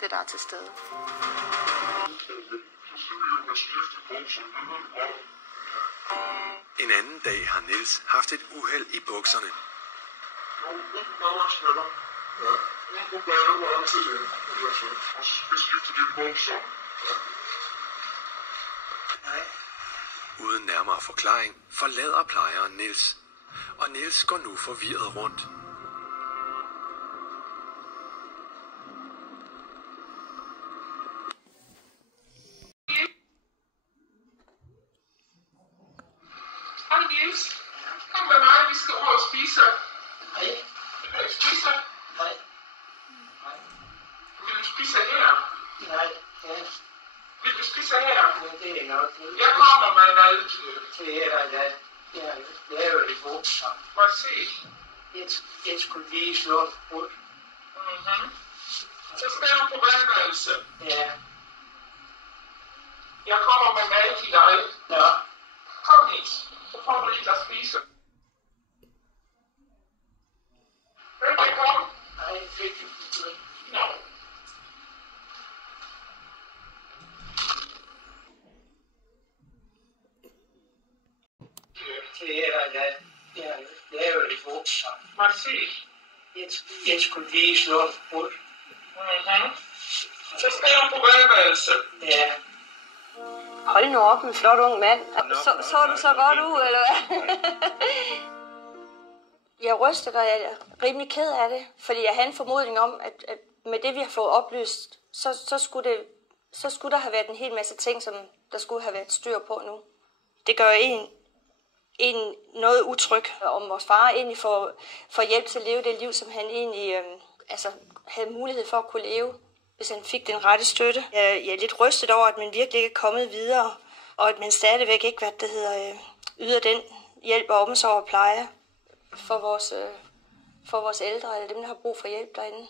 det, der er til stede. En anden dag har Niels haft et uheld i bukserne. Uden nærmere forklaring forlader plejeren Niels, og Niels går nu forvirret rundt. Hej Niels, kom med mig, vi skal over og spise. Hej. Vil du spise? Nej. Vil du spise her? Nej. Ja. Vil du spise her? Men det er nok. Jeg kommer med mad. Det er der, ja. Jeg laver det bukser. Må jeg se? Jeg skulle lige slå ud. Så skal du på vandværelse. Ja. Jeg kommer med mad til dig. Nå. Kom Niels, så får du lidt at spise. Hvem vil komme? Nej, fik du det. Nå. Det er der, ja. Jeg laver det bukser. Må jeg se? Jeg skulle lige slå ud. Så skal du på vandværelse. Ja. Hold nu op, en flot ung mand. Så du så godt ud, eller hvad? Jeg rystede, og jeg er rimelig ked af det, fordi jeg havde en formodning om, at med det, vi har fået oplyst, så skulle der have været en hel masse ting, som der skulle have været styr på nu. Det gør en noget utryg, om vores far egentlig får hjælp til at leve det liv, som han egentlig havde mulighed for at kunne leve, hvis han fik den rette støtte. Jeg er lidt rystet over, at man virkelig ikke er kommet videre, og at man stadigvæk ikke yder den hjælp og omsorg og pleje for vores ældre, eller dem, der har brug for hjælp derinde.